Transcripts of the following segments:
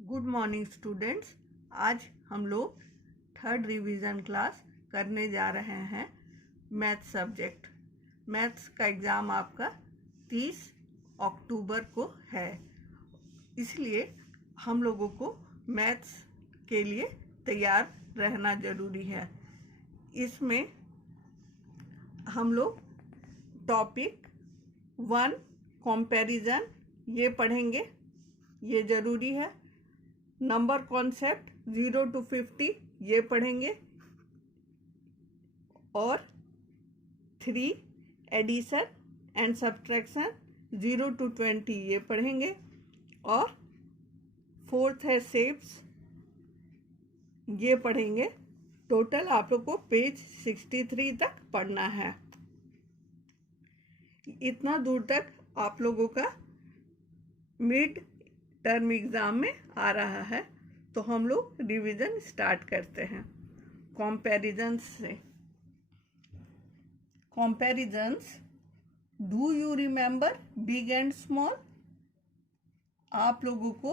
Good morning students. आज हम लोग थर्ड रिवीजन क्लास करने जा रहे हैं। मैथ्स सब्जेक्ट मैथ्स का एग्ज़ाम आपका 30 अक्टूबर को है, इसलिए हम लोगों को मैथ्स के लिए तैयार रहना ज़रूरी है। इसमें हम लोग टॉपिक 1 कंपैरिजन ये पढ़ेंगे, ये ज़रूरी है। नंबर कॉन्सेप्ट 0 to 50 ये पढ़ेंगे और 3 एडिशन एंड सब्ट्रैक्शन 0 to 20 ये पढ़ेंगे और 4th है शेप्स ये पढ़ेंगे। टोटल आप लोग को पेज 63 तक पढ़ना है। इतना दूर तक आप लोगों का मिड टर्म एग्ज़ाम में आ रहा है, तो हम लोग रिवीजन स्टार्ट करते हैं कंपैरिजंस से। Comparisons, do you remember big and small? आप लोगों को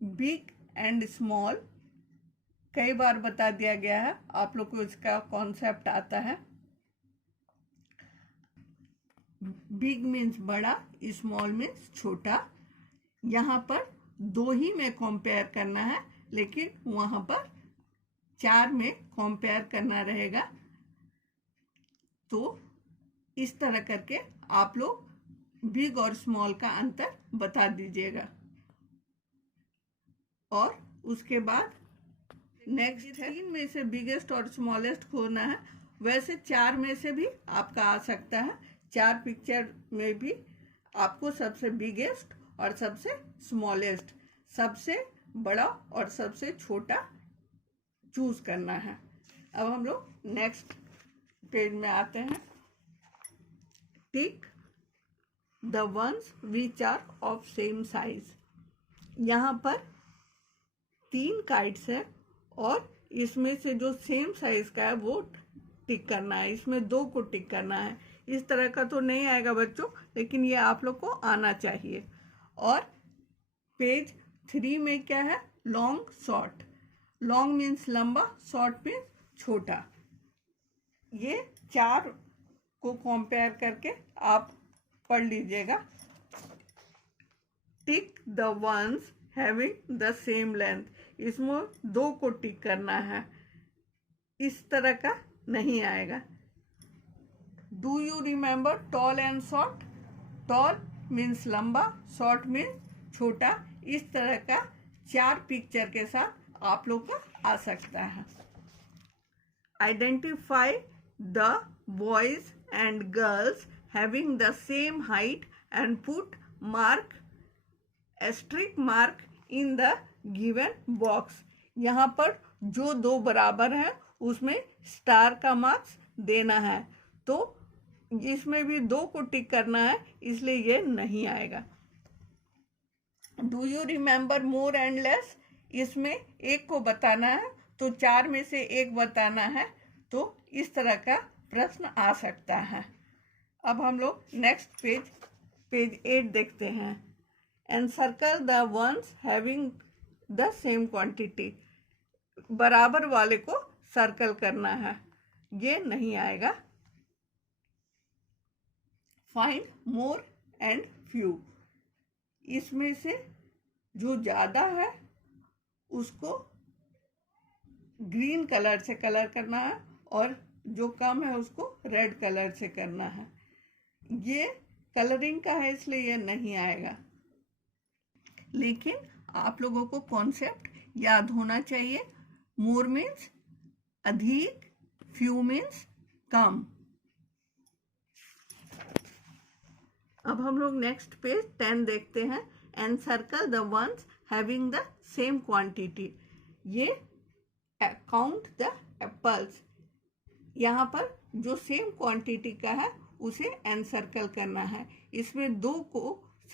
बिग एंड स्मॉल कई बार बता दिया गया है, आप लोग को इसका कॉन्सेप्ट आता है। बिग मीन्स बड़ा, स्मॉल मीन्स छोटा। यहाँ पर 2 ही में कंपेयर करना है, लेकिन वहाँ पर 4 में कंपेयर करना रहेगा। तो इस तरह करके आप लोग बिग और स्मॉल का अंतर बता दीजिएगा। और उसके बाद नेक्स्ट 3 में से बिगेस्ट और स्मॉलेस्ट खोजना है। वैसे 4 में से भी आपका आ सकता है। 4 पिक्चर में भी आपको सबसे बिगेस्ट और सबसे स्मॉलेस्ट, सबसे बड़ा और सबसे छोटा चूज करना है। अब हम लोग नेक्स्ट पेज में आते हैं। Tick the ones which are of same size. यहाँ पर 3 काइट्स है और इसमें से जो सेम साइज का है वो टिक करना है। इसमें 2 को टिक करना है। इस तरह का तो नहीं आएगा बच्चों, लेकिन ये आप लोग को आना चाहिए। और पेज 3 में क्या है? Long short. लॉन्ग मीन्स लंबा, शॉर्ट मीन्स छोटा। ये 4 को कंपेयर करके आप पढ़ लीजिएगा। टिक the once having the same length. इसमें 2 को टिक करना है, इस तरह का नहीं आएगा। Do you remember tall and short? Toll means लंबा, शॉर्ट मीन्स छोटा। इस तरह का 4 पिक्चर के साथ आप लोग का आ सकता है। Identify the boys and girls having the same height and put mark asterisk mark in the given box. यहाँ पर जो 2 बराबर है उसमें स्टार का मार्क्स देना है। तो इसमें भी 2 को टिक करना है, इसलिए ये नहीं आएगा। Do you remember more and less? इसमें 1 को बताना है, तो 4 में से 1 बताना है। तो इस तरह का प्रश्न आ सकता है। अब हम लोग नेक्स्ट पेज 8 देखते हैं। Encircle the ones having the same quantity. बराबर वाले को सर्कल करना है, ये नहीं आएगा। Find more and few. इसमें से जो ज़्यादा है उसको ग्रीन कलर से कलर करना है और जो कम है उसको रेड कलर से करना है। ये कलरिंग का है, इसलिए ये नहीं आएगा। लेकिन आप लोगों को कॉन्सेप्ट याद होना चाहिए। मोर मीन्स अधिक, फ्यू मीन्स कम। अब हम लोग नेक्स्ट पेज 10 देखते हैं। Encircle the ones having the same quantity. ये काउंट द एप्पल्स। यहाँ पर जो सेम क्वांटिटी का है उसे एनसर्कल करना है। इसमें 2 को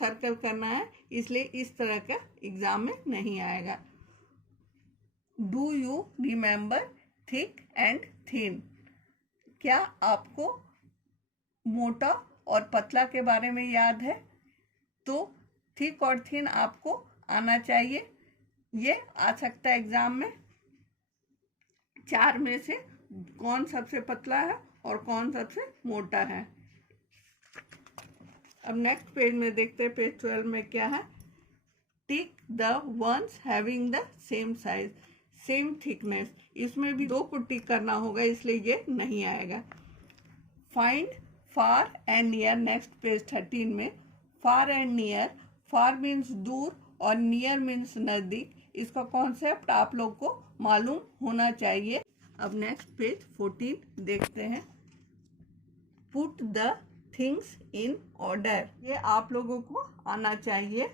सर्कल करना है, इसलिए इस तरह का एग्जाम में नहीं आएगा। Do you remember thick and thin? क्या आपको मोटा और पतला के बारे में याद है? तो थिक और थिन आपको आना चाहिए। ये आ सकता है एग्जाम में। 4 में से कौन सबसे पतला है और कौन सबसे मोटा है। अब नेक्स्ट पेज में देखते हैं, पेज 12 में क्या है। टिक the once having the same size, same thickness. इसमें भी 2 को टिक करना होगा, इसलिए ये नहीं आएगा। Find far and near, next page 13 में। Far and near, far means दूर और नियर मीन्स नज़दीक। इसका कॉन्सेप्ट आप लोग को मालूम होना चाहिए। अब नेक्स्ट पेज 14 देखते हैं। Put the things in order, ये आप लोगों को आना चाहिए।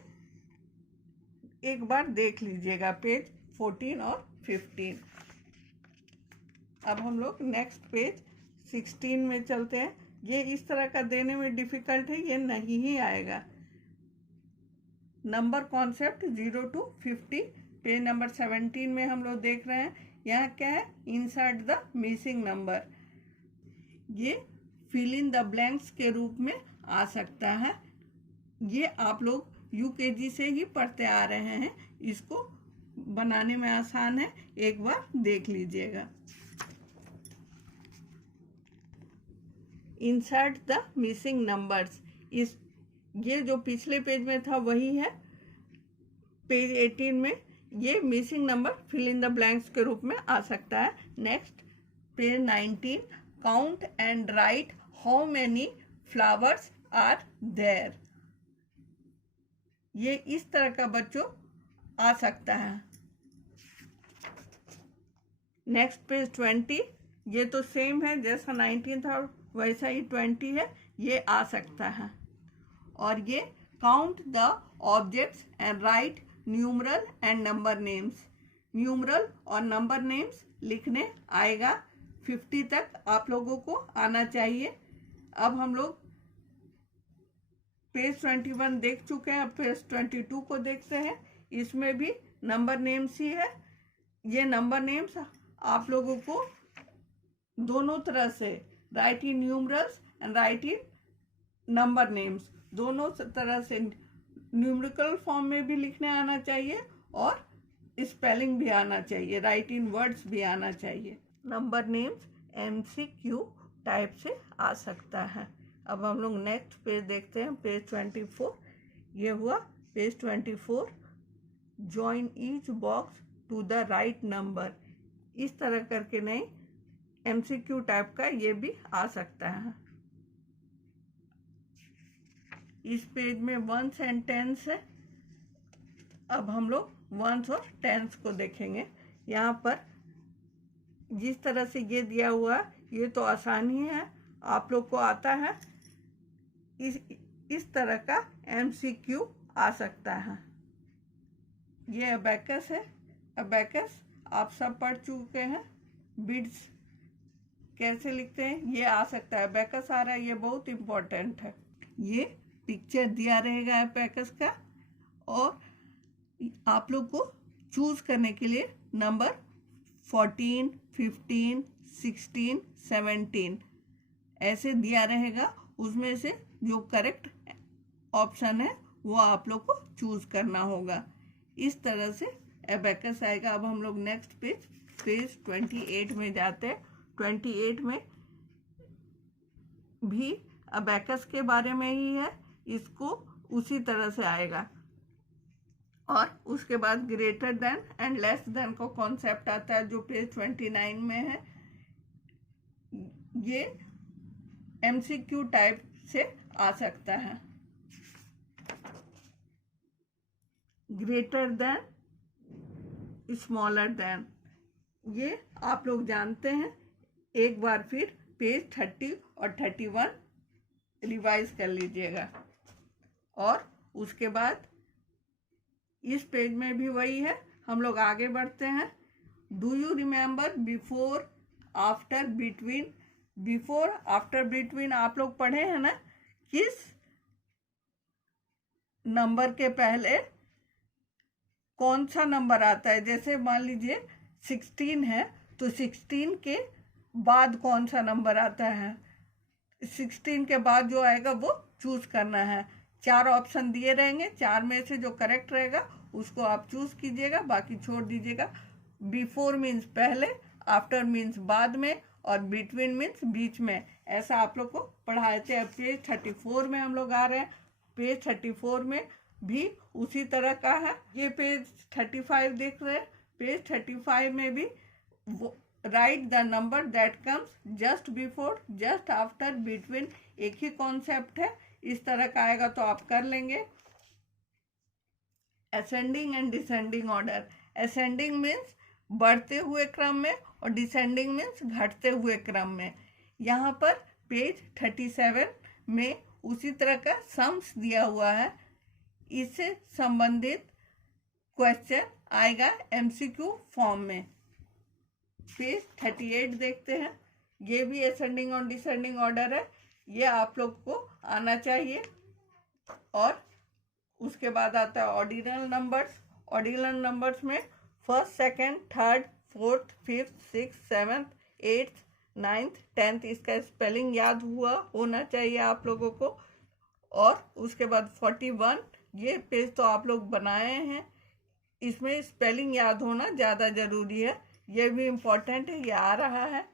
एक बार देख लीजिएगा पेज 14 और 15। अब हम लोग नेक्स्ट पेज 16 में चलते हैं। ये इस तरह का देने में डिफिकल्ट है, ये नहीं ही आएगा। Number concept 0 to 50, page number 17 में हम लोग देख रहे हैं। यहाँ क्या है, इंसर्ट द मिसिंग नंबर। ये फिल इन द ब्लैंक्स के रूप में आ सकता है। ये आप लोग यूकेजी से ही पढ़ते आ रहे हैं, इसको बनाने में आसान है, एक बार देख लीजिएगा। इंसर्ट द मिसिंग नंबर्स, इस ये जो पिछले पेज में था वही है। पेज 18 में ये missing number fill in the blanks के रूप में आ सकता है। Next page 19, count and write how many flowers are there. ये इस तरह का बच्चों आ सकता है। नेक्स्ट पेज 20, ये तो सेम है, जैसा 19 था वैसा ही 20 है, ये आ सकता है। और ये count the objects and right numeral and number names. Numeral और नंबर नेम्स लिखने आएगा। 50 तक आप लोगों को आना चाहिए। अब हम लोग पेज 21 देख चुके हैं, अब पेज 22 को देखते हैं। इसमें भी नंबर नेम्स ही है। ये नंबर नेम्स आप लोगों को दोनों तरह से, right in numerals and right in number names, दोनों तरह से न्यूमेरिकल फॉर्म में भी लिखने आना चाहिए और स्पेलिंग भी आना चाहिए, राइट इन वर्ड्स भी आना चाहिए। नंबर नेम्स MCQ टाइप से आ सकता है। अब हम लोग नेक्स्ट पेज देखते हैं, पेज 24। ये हुआ page 24। Join each box to the right number, इस तरह करके नहीं, MCQ टाइप का ये भी आ सकता है। इस पेज में वंस एंड टेंस है। अब हम लोग वंस और टेंस को देखेंगे। यहाँ पर जिस तरह से ये दिया हुआ, ये तो आसान ही है, आप लोग को आता है। इस तरह का MCQ आ सकता है। ये अबैकस है। अबैकस आप सब पढ़ चुके हैं। बिड्स कैसे लिखते हैं ये आ सकता है। अबैकस आ रहा है, ये बहुत इम्पोर्टेंट है। ये पिक्चर दिया रहेगा अबैकस का, और आप लोग को चूज करने के लिए नंबर 14, 15, 16, 17 ऐसे दिया रहेगा। उसमें से जो करेक्ट ऑप्शन है वो आप लोग को चूज करना होगा। इस तरह से अबैकस आएगा। अब हम लोग नेक्स्ट पेज 28 में जाते हैं। 28 में भी अबैकस के बारे में ही है, इसको उसी तरह से आएगा। और उसके बाद greater than and less than का कॉन्सेप्ट आता है, जो पेज 29 में है। ये MCQ टाइप से आ सकता है। ग्रेटर देन, स्मॉलर देन, ये आप लोग जानते हैं। एक बार फिर पेज 30 और 31 रिवाइज कर लीजिएगा। और उसके बाद इस पेज में भी वही है। हम लोग आगे बढ़ते हैं। Do you remember before after between. Before after between आप लोग पढ़े हैं ना, किस नंबर के पहले कौन सा नंबर आता है। जैसे मान लीजिए 16 है, तो 16 के बाद कौन सा नंबर आता है। 16 के बाद जो आएगा वो चूज करना है। 4 ऑप्शन दिए रहेंगे, 4 में से जो करेक्ट रहेगा उसको आप चूज कीजिएगा, बाकी छोड़ दीजिएगा। बिफोर मीन्स पहले, आफ्टर मीन्स बाद में, और बिटवीन मीन्स बीच में। ऐसा आप लोग को पढ़ाए थे। अब पेज 34 में हम लोग आ रहे हैं। पेज 34 में भी उसी तरह का है। ये पेज 35 देख रहे हैं। पेज 35 में भी right the number that comes just before, just after, between, एक ही कॉन्सेप्ट है। इस तरह का आएगा तो आप कर लेंगे। Ascending and descending order. Ascending means बढ़ते हुए क्रम में और डिसेंडिंग मीन्स घटते हुए क्रम में। यहाँ पर पेज 37 में उसी तरह का सम्स दिया हुआ है। इससे संबंधित क्वेश्चन आएगा एमसीक्यू फॉर्म में। पेज 38 देखते हैं। ये भी असेंडिंग और डिसेंडिंग ऑर्डर है। ये आप लोग को आना चाहिए। और उसके बाद आता है ऑर्डिनल नंबर्स। ऑर्डिनल नंबर्स में first, second, third, fourth, fifth, six, seventh, eighth, ninth, tenth, इसका स्पेलिंग याद होना चाहिए आप लोगों को। और उसके बाद 41, ये पेज तो आप लोग बनाए हैं, इसमें स्पेलिंग याद होना ज़्यादा ज़रूरी है। ये भी इम्पोर्टेंट है, ये आ रहा है।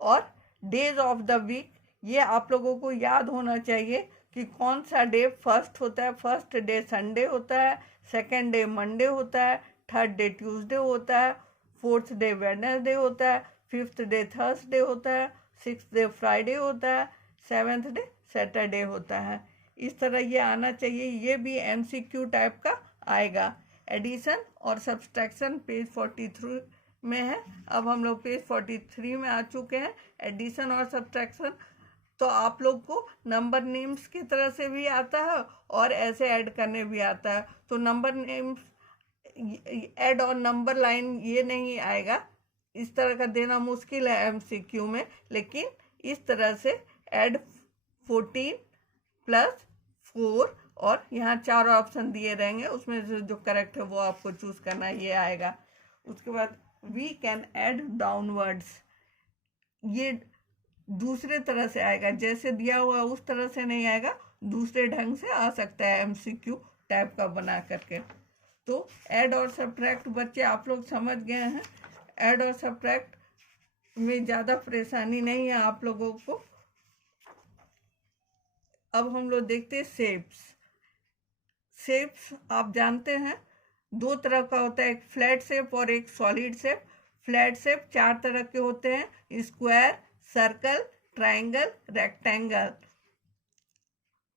और डेज ऑफ द वीक, ये आप लोगों को याद होना चाहिए कि कौन सा डे फर्स्ट होता है। फर्स्ट डे संडे होता है, सेकंड डे मंडे होता है, थर्ड डे ट्यूसडे होता है, फोर्थ डे वेडनेसडे होता है, फिफ्थ डे थर्सडे होता है, सिक्स्थ डे फ्राइडे होता है, सेवेंथ डे सैटरडे होता है। इस तरह ये आना चाहिए। ये भी एमसीक्यू टाइप का आएगा। एडिशन और सब्सट्रैक्शन पेज 43 में है। अब हम लोग पेज 43 में आ चुके हैं। एडिशन और सब्सट्रैक्शन तो आप लोग को नंबर नेम्स की तरह से भी आता है और ऐसे ऐड करने भी आता है। तो नंबर नेम्स ऐड और नंबर लाइन ये नहीं आएगा, इस तरह का देना मुश्किल है एमसीक्यू में। लेकिन इस तरह से ऐड 14 + 4 और यहाँ 4 ऑप्शन दिए रहेंगे, उसमें से जो करेक्ट है वो आपको चूज करना है, ये आएगा। उसके बाद वी कैन ऐड डाउनवर्ड्स, ये दूसरे तरह से आएगा, जैसे दिया हुआ उस तरह से नहीं आएगा, दूसरे ढंग से आ सकता है एमसीक्यू टाइप का बना करके। तो ऐड और सब्ट्रैक्ट बच्चे आप लोग समझ गए हैं। ऐड और सब्ट्रैक्ट में ज़्यादा परेशानी नहीं है आप लोगों को। अब हम लोग देखते हैं शेप्स। शेप्स आप जानते हैं दो तरह का होता है, एक फ्लैट शेप और एक सॉलिड शेप। फ्लैट शेप 4 तरह के होते हैं, स्क्वायर, सर्कल, ट्रायंगल, रेक्टेंगल।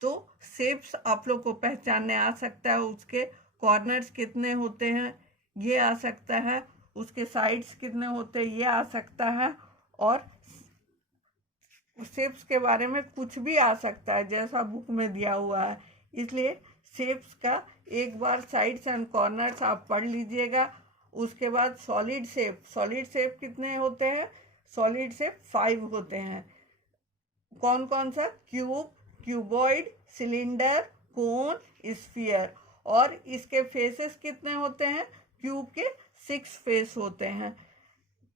तो शेप्स आप लोग को पहचानने आ सकता है, उसके कॉर्नर्स कितने होते हैं ये आ सकता है, उसके साइड्स कितने होते हैं ये आ सकता है, और शेप्स के बारे में कुछ भी आ सकता है जैसा बुक में दिया हुआ है। इसलिए शेप्स का एक बार साइड्स एंड कॉर्नर्स आप पढ़ लीजिएगा। उसके बाद सॉलिड शेप, सॉलिड शेप कितने होते हैं? सॉलिड शेप 5 होते हैं। कौन कौन सा? क्यूब, क्यूबॉइड, सिलेंडर, कोन, स्फीयर। और इसके फेसेस कितने होते हैं? क्यूब के 6 फेस होते हैं,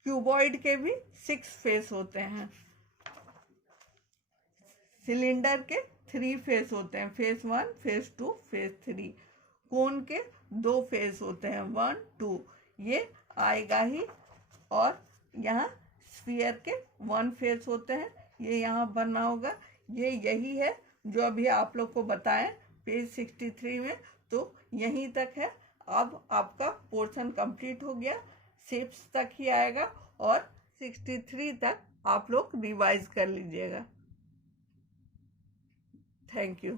क्यूबॉइड के भी 6 फेस होते हैं, सिलेंडर के 3 फेस होते हैं, फेस 1, फेस 2, फेस 3। कोन के 2 फेस होते हैं, 1, 2, ये आएगा ही। और यहाँ स्फीयर के 1 फेस होते हैं, ये यहाँ बनना होगा। ये यही है जो अभी आप लोग को बताएं पेज 63 में। तो यहीं तक है। अब आपका पोर्शन कंप्लीट हो गया, शेप्स तक ही आएगा और 63 तक आप लोग रिवाइज कर लीजिएगा। Thank you.